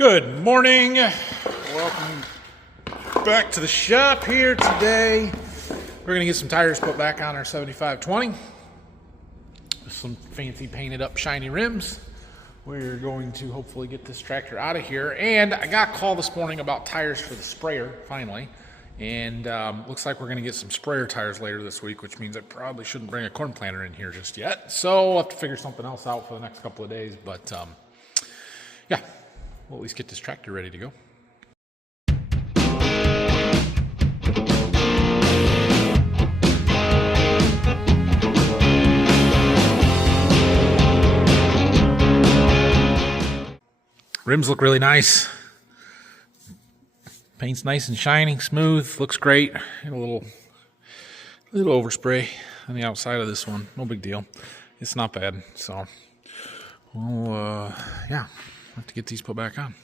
Good morning. Welcome back to the shop here today. We're going to get some tires put back on our 7520 with some fancy painted up shiny rims. We're going to hopefully get this tractor out of here. And I got a call this morning about tires for the sprayer, finally. And looks like we're going to get some sprayer tires later this week, which means I probably shouldn't bring a corn planter in here just yet. So we'll have to figure something else out for the next couple of days. But yeah, we'll at least get this tractor ready to go. Rims look really nice. Paint's nice and shiny, smooth, looks great. And a little overspray on the outside of this one. No big deal. It's not bad. So we'll have to get these put back on.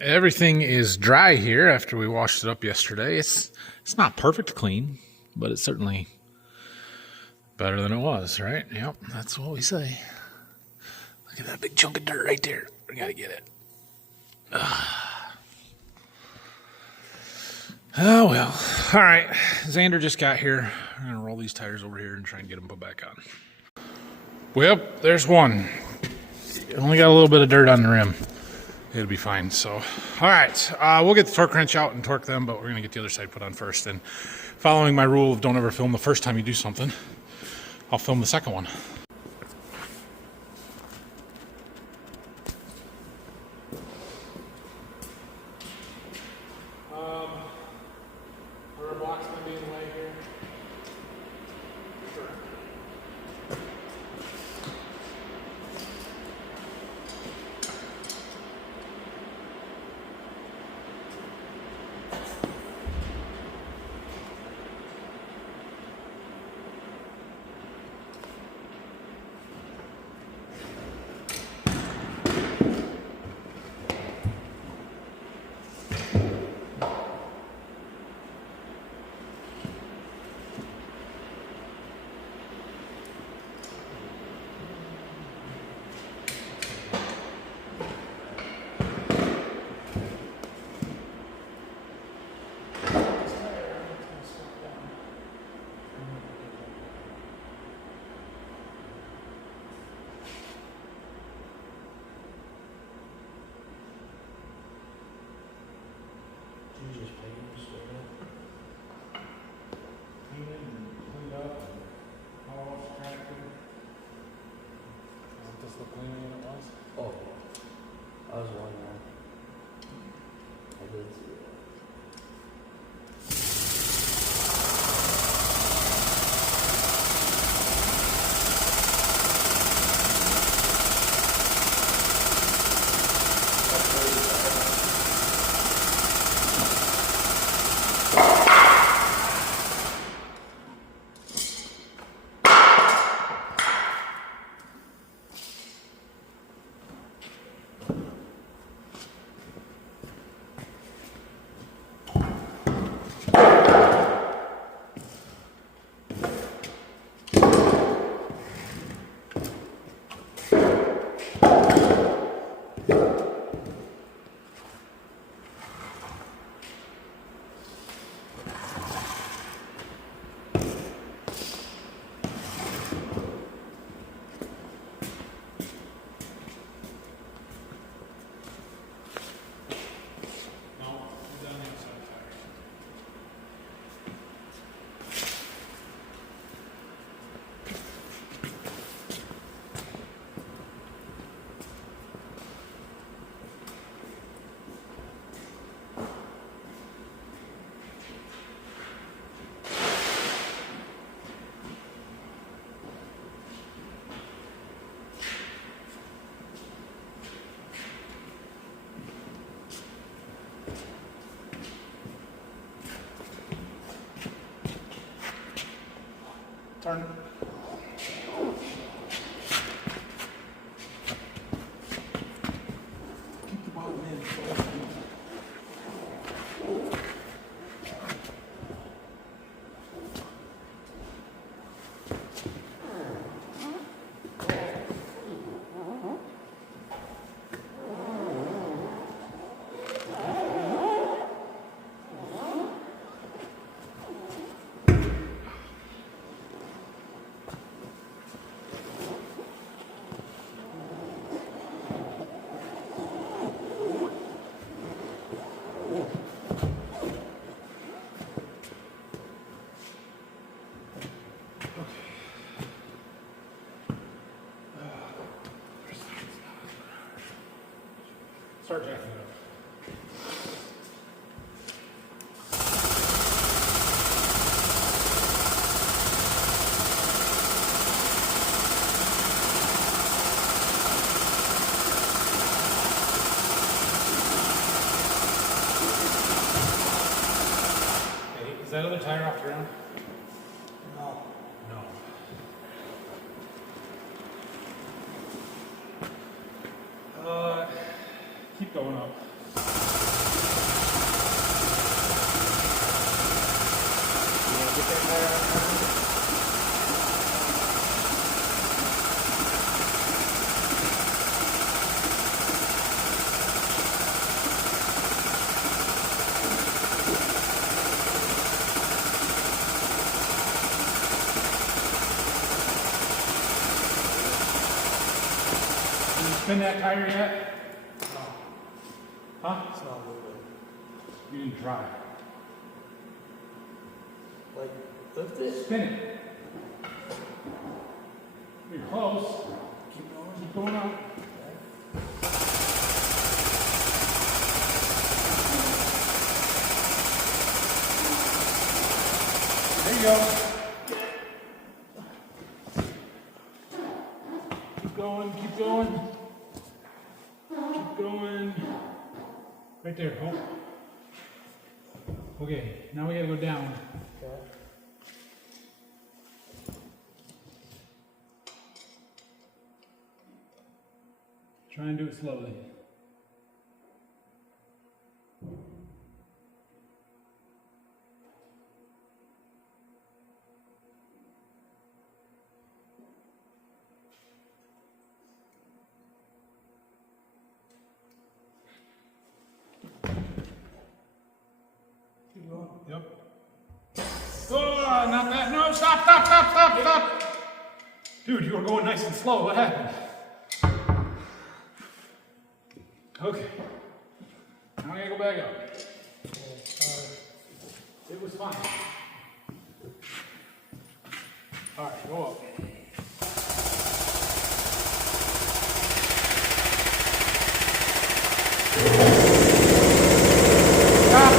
Everything is dry here after we washed it up yesterday. It's not perfect clean, but it's certainly better than it was, right? Yep, that's what we say. Look at that big chunk of dirt right there. We gotta get it. Oh well. All right, Xander just got here. I'm gonna roll these tires over here and try and get them put back on. Well, there's one. Only got a little bit of dirt on the rim. It'll be fine. So, all right, we'll get the torque wrench out and torque them, but we're gonna get the other side put on first. And following my rule of don't ever film the first time you do something, I'll film the second one. Our block's gonna be in the way here. Sure. You just paint it, just clean it and clean it up and haul off the tractor. Isn't this the cleaning it was? Oh, I was wondering. I did see that. Turn. Keep the bottom in. Start jacking it up. Okay, is that other tire off the ground? No. No. Keep going up. Get that tire out. Did you spin that tire yet? Huh? It's not moving. You didn't try. Like, lift it. Spin it. You're close. Keep going. Keep going up. There you go. Keep going, keep going. Keep going. Right there. Oh. Okay, now we gotta go down. Okay. Try and do it slowly. Keep going. Yep. Oh, not that. No, stop, stop, stop, stop, stop. Dude, you were going nice and slow. What happened? Okay. Now I gotta go back up. It was fine. All right, go up. Stop.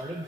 started.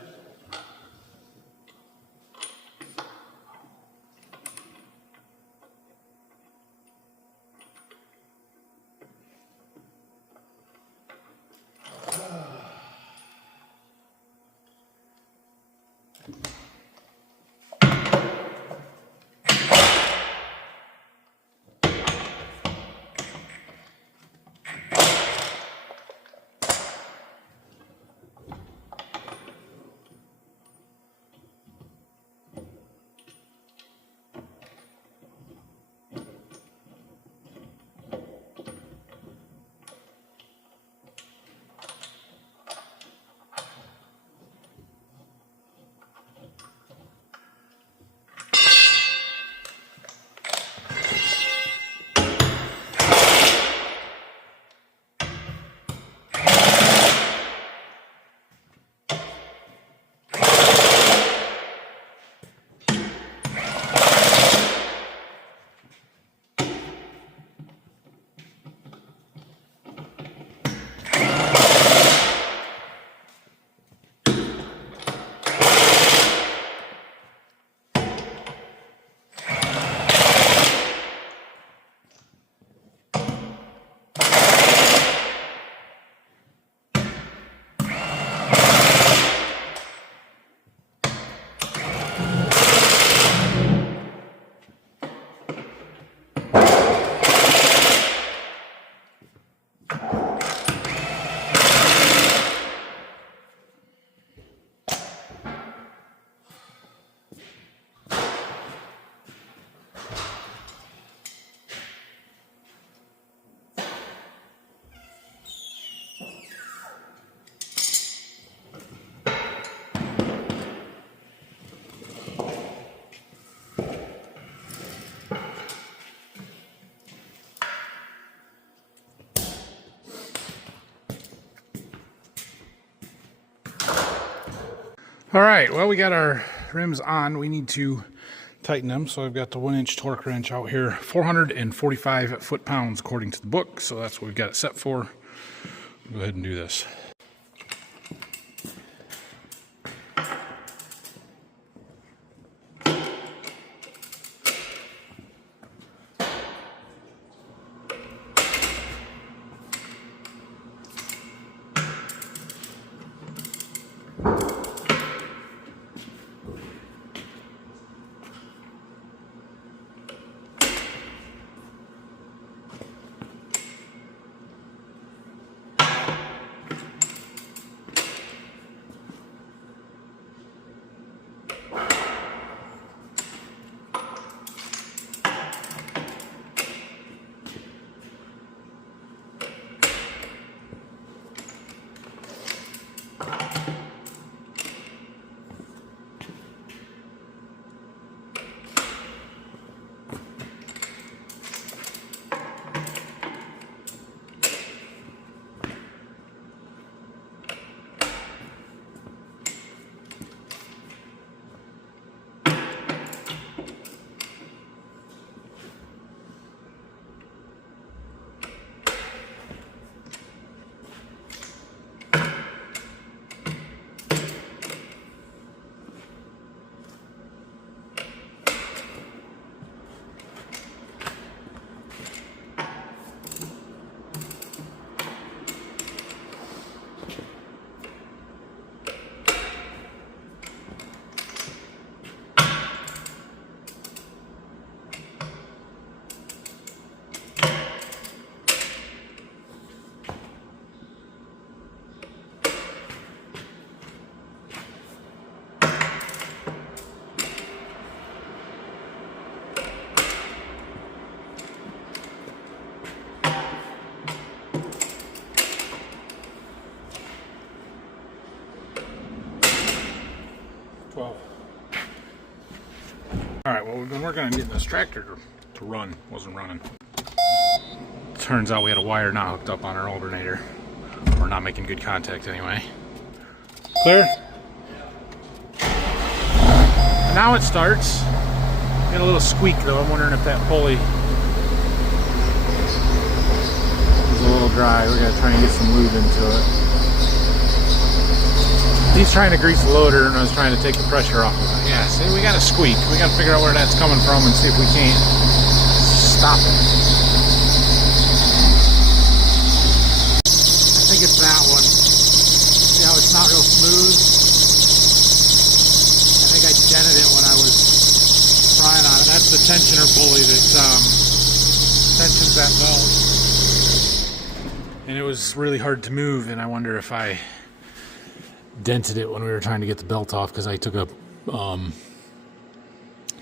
All right, well, we got our rims on. We need to tighten them. So I've got the 1-inch torque wrench out here, 445 foot-pounds according to the book. So that's what we've got it set for. Go ahead and do this. Alright, well, we've been working on getting this tractor to run. Wasn't running. Turns out we had a wire not hooked up on our alternator. We're not making good contact anyway. Clear? Now it starts. Got a little squeak though. I'm wondering if that pulley is a little dry. We're going to try and get some lube into it. He's trying to grease the loader, and I was trying to take the pressure off of it. Yeah, see, we got a squeak. We got to figure out where that's coming from and see if we can't stop it. I think it's that one. See how it's not real smooth? I think I dented it when I was prying on it. That's the tensioner pulley that tensions that belt. And it was really hard to move, and I wonder if I dented it when we were trying to get the belt off because I took a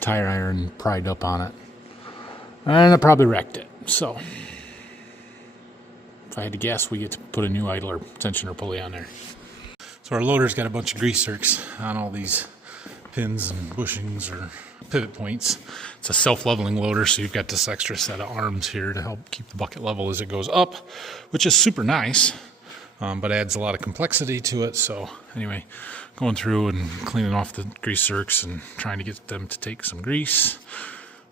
tire iron, pried up on it, and I probably wrecked it. So if I had to guess, we get to put a new idler tensioner pulley on there. So our loader's got a bunch of grease zerks on all these pins and bushings or pivot points. It's a self-leveling loader, so you've got this extra set of arms here to help keep the bucket level as it goes up, which is super nice. But adds a lot of complexity to it. So anyway, going through and cleaning off the grease zerks and trying to get them to take some grease.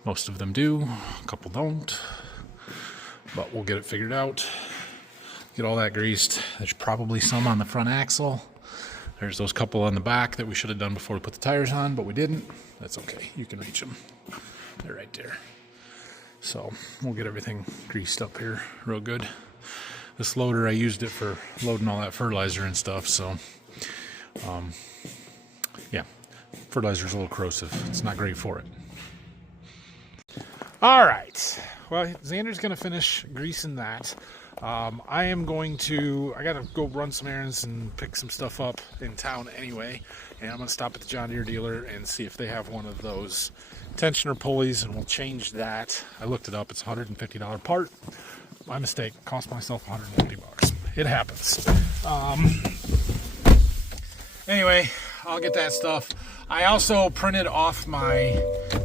Most of them do, a couple don't, but we'll get it figured out. Get all that greased. There's probably some on the front axle. There's those couple on the back that we should have done before we put the tires on, but we didn't. That's okay, you can reach them. They're right there. So we'll get everything greased up here real good. This loader, I used it for loading all that fertilizer and stuff, so yeah, fertilizer's a little corrosive. It's not great for it. All right, well, Xander's gonna finish greasing that. I gotta go run some errands and pick some stuff up in town anyway, and I'm gonna stop at the John Deere dealer and see if they have one of those tensioner pulleys, and we'll change that. I looked it up, it's a $150 part. My mistake, cost myself $150. It happens. Anyway, I'll get that stuff. I also printed off my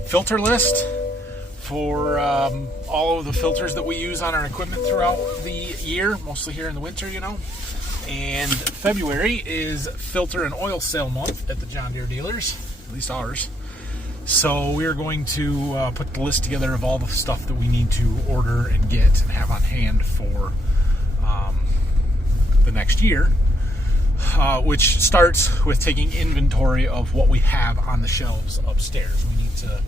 filter list for all of the filters that we use on our equipment throughout the year, mostly here in the winter, you know. And February is filter and oil sale month at the John Deere dealers, at least ours. So we're going to put the list together of all the stuff that we need to order and get and have on hand for the next year, which starts with taking inventory of what we have on the shelves upstairs. We need to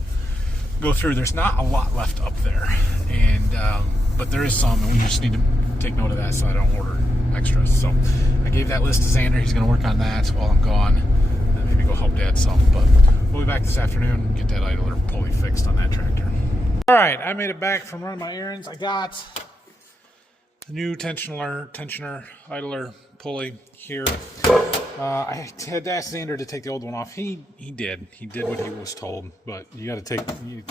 go through. There's not a lot left up there, and but there is some, and we just need to take note of that so I don't order extras. So I gave that list to Xander. He's going to work on that while I'm gone, and maybe go help Dad some. But we'll be back this afternoon and get that idler pulley fixed on that tractor. All right, I made it back from running my errands. I got the new tensioner idler pulley here. I had to ask Xander to take the old one off. He did what he was told, but you got to take.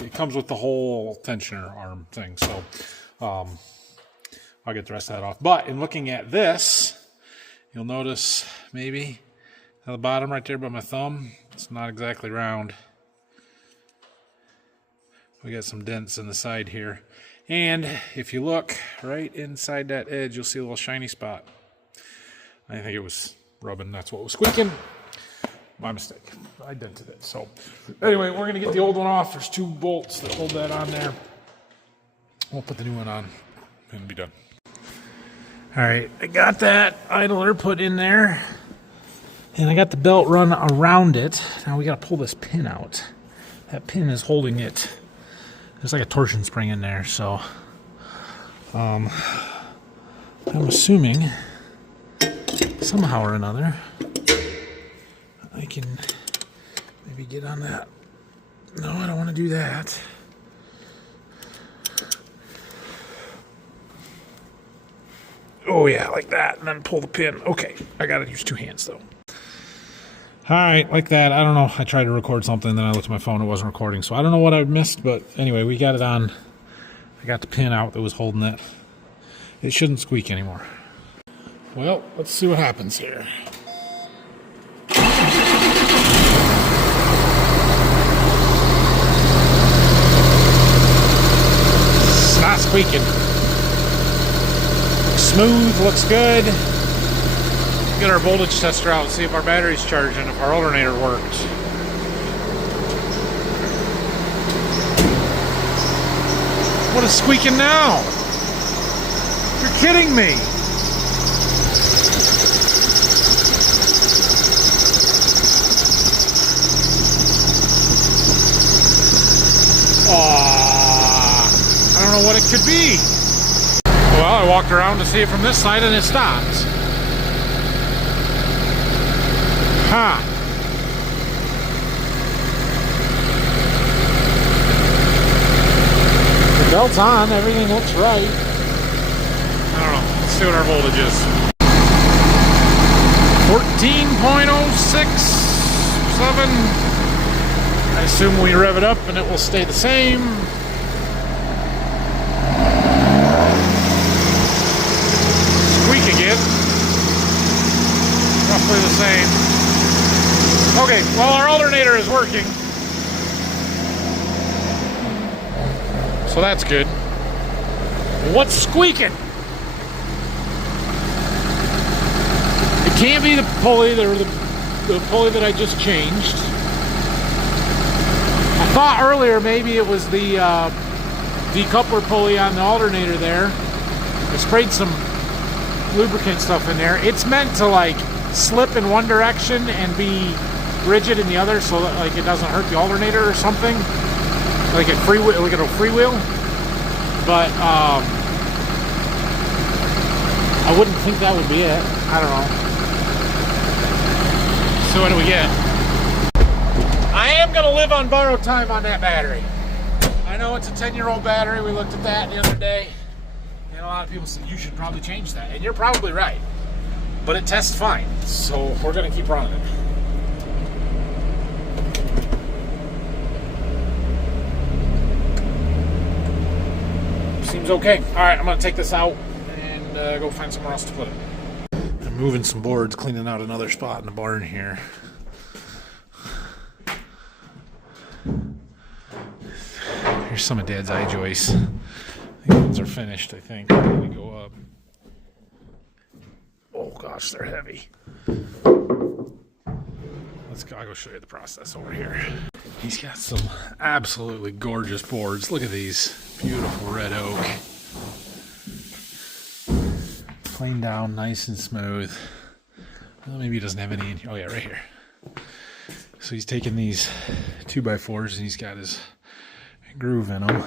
It comes with the whole tensioner arm thing, so I'll get the rest of that off. But in looking at this, you'll notice maybe at the bottom right there by my thumb, it's not exactly round. We got some dents in the side here. And if you look right inside that edge, you'll see a little shiny spot. I think it was rubbing, that's what was squeaking. My mistake, I dented it. So anyway, we're gonna get the old one off. There's 2 bolts that hold that on there. We'll put the new one on and be done. All right, I got that idler put in there, and I got the belt run around it. Now we gotta pull this pin out. That pin is holding it. There's like a torsion spring in there, so I'm assuming somehow or another I can maybe get on that. No, I don't want to do that. Oh yeah, like that, and then pull the pin. Okay, I gotta use 2 hands though. All right, like that. I don't know. I tried to record something, then I looked at my phone. It wasn't recording, so I don't know what I missed. But anyway, we got it on. I got the pin out that was holding it. It shouldn't squeak anymore. Well, let's see what happens here. It's not squeaking. Smooth, looks good. Get our voltage tester out and see if our battery's charging, if our alternator works. What is squeaking now? You're kidding me. what it could be. Well, I walked around to see it from this side and it stopped. Huh. The belt's on, everything looks right. I don't know, let's see what our voltage is. 14.067. I assume we rev it up and it will stay the same. Squeak again. Roughly the same. Okay, well, our alternator is working. So that's good. What's squeaking? It can't be the pulley or the pulley that I just changed. I thought earlier maybe it was the decoupler pulley on the alternator there. I sprayed some lubricant stuff in there. It's meant to like slip in one direction and be rigid in the other, so that like it doesn't hurt the alternator or something. Like it'll freewheel. But I wouldn't think that would be it. I don't know. So what do we get? I am gonna live on borrowed time on that battery. I know it's a 10-year-old battery. We looked at that the other day. And a lot of people said you should probably change that. And you're probably right. But it tests fine. So we're gonna keep running it. Seems okay. Alright, I'm gonna take this out and go find somewhere else to put it. I'm moving some boards, cleaning out another spot in the barn here. Here's some of Dad's eye joists. These ones are finished, I think. They're gonna go up. Oh gosh, they're heavy. I'll go show you the process over here. He's got some absolutely gorgeous boards. Look at these. Beautiful red oak. Planed down, nice and smooth. Well, maybe he doesn't have any in here. Oh yeah, right here. So he's taking these 2x4s and he's got his groove in them.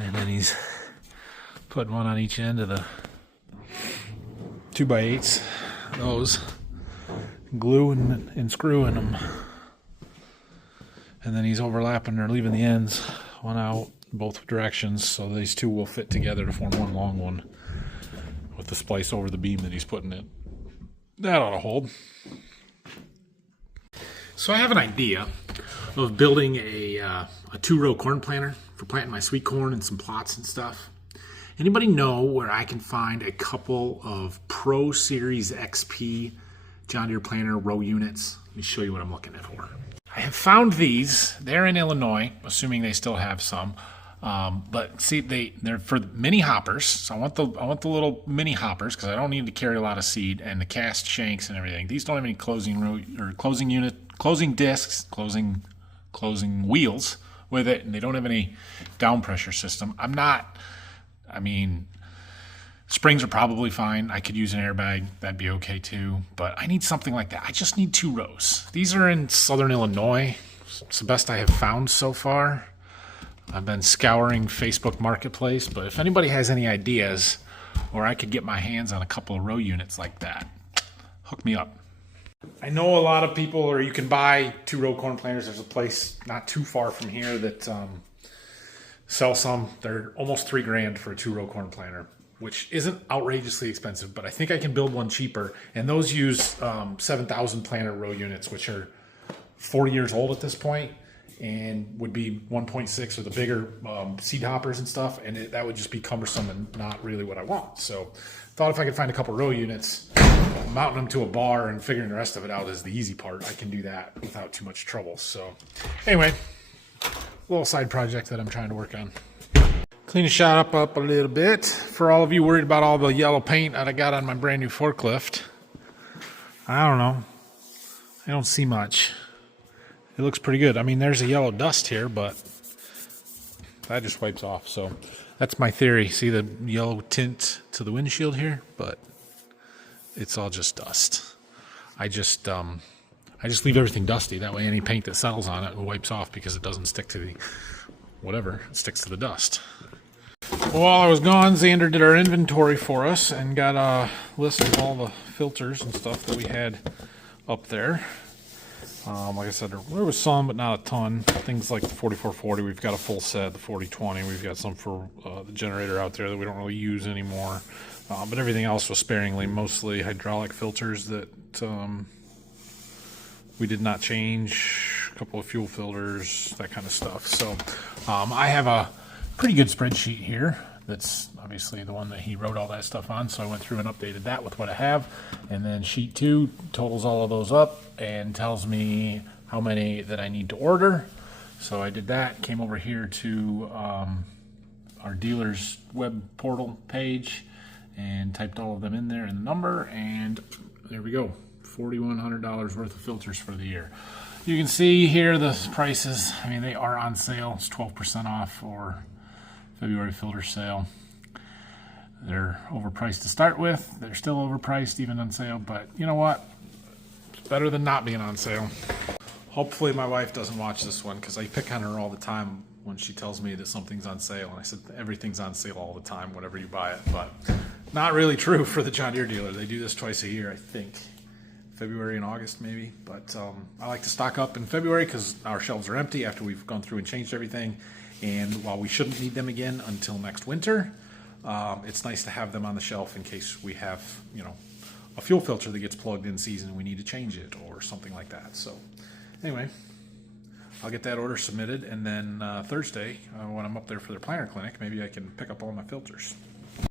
And then he's putting one on each end of the 2x8s. Those. Glue and screwing them. And then he's overlapping or leaving the ends one out both directions, so these two will fit together to form one long one with the splice over the beam that he's putting in. That ought to hold. So I have an idea of building a 2-row corn planter for planting my sweet corn and some plots and stuff. Anybody know where I can find a couple of Pro Series XP John Deere planter row units? Let me show you what I'm looking for. I have found these. They're in Illinois, assuming they still have some. But see, they're for mini hoppers. So I want the little mini hoppers because I don't need to carry a lot of seed, and the cast shanks and everything. These don't have any closing discs, closing wheels with it, and they don't have any down pressure system. Springs are probably fine. I could use an airbag. That'd be okay too. But I need something like that. I just need 2 rows. These are in southern Illinois. It's the best I have found so far. I've been scouring Facebook Marketplace, but if anybody has any ideas or I could get my hands on a couple of row units like that, hook me up. I know a lot of people, or you can buy 2-row corn planters. There's a place not too far from here that sells some. They're almost $3,000 for a 2-row corn planter, which isn't outrageously expensive, but I think I can build one cheaper. And those use 7,000 planter row units, which are 40 years old at this point, and would be 1.6 or the bigger seed hoppers and stuff. And that would just be cumbersome and not really what I want. So thought if I could find a couple row units, mounting them to a bar and figuring the rest of it out is the easy part. I can do that without too much trouble. So anyway, a little side project that I'm trying to work on. Clean the shop up a little bit. For all of you worried about all the yellow paint that I got on my brand new forklift, I don't know. I don't see much. It looks pretty good. I mean, there's a yellow dust here, but that just wipes off. So that's my theory. See the yellow tint to the windshield here? But it's all just dust. I just leave everything dusty. That way any paint that settles on it wipes off because it doesn't stick to the whatever. It sticks to the dust. While I was gone, Xander did our inventory for us and got a list of all the filters and stuff that we had up there. Like I said, there was some, but not a ton. Things like the 4440, we've got a full set. The 4020, we've got some for the generator out there that we don't really use anymore. But everything else was sparingly, mostly hydraulic filters that we did not change. A couple of fuel filters, that kind of stuff. So I have a pretty good spreadsheet here. That's obviously the one that he wrote all that stuff on, so I went through and updated that with what I have. And then sheet 2 totals all of those up and tells me how many that I need to order. So I did that, came over here to our dealer's web portal page and typed all of them in there and the number, and there we go. $4,100 worth of filters for the year. You can see here the prices. I mean, they are on sale. It's 12% off for February filter sale. They're overpriced to start with. They're still overpriced even on sale, but you know what? It's better than not being on sale. Hopefully my wife doesn't watch this one, because I pick on her all the time when she tells me that something's on sale. And I said, everything's on sale all the time, whenever you buy it. But not really true for the John Deere dealer. They do this twice a year, I think. February and August maybe, but I like to stock up in February because our shelves are empty after we've gone through and changed everything, and while we shouldn't need them again until next winter, it's nice to have them on the shelf in case we have, you know, a fuel filter that gets plugged in season and we need to change it or something like that. So anyway, I'll get that order submitted, and then Thursday when I'm up there for their planter clinic, maybe I can pick up all my filters.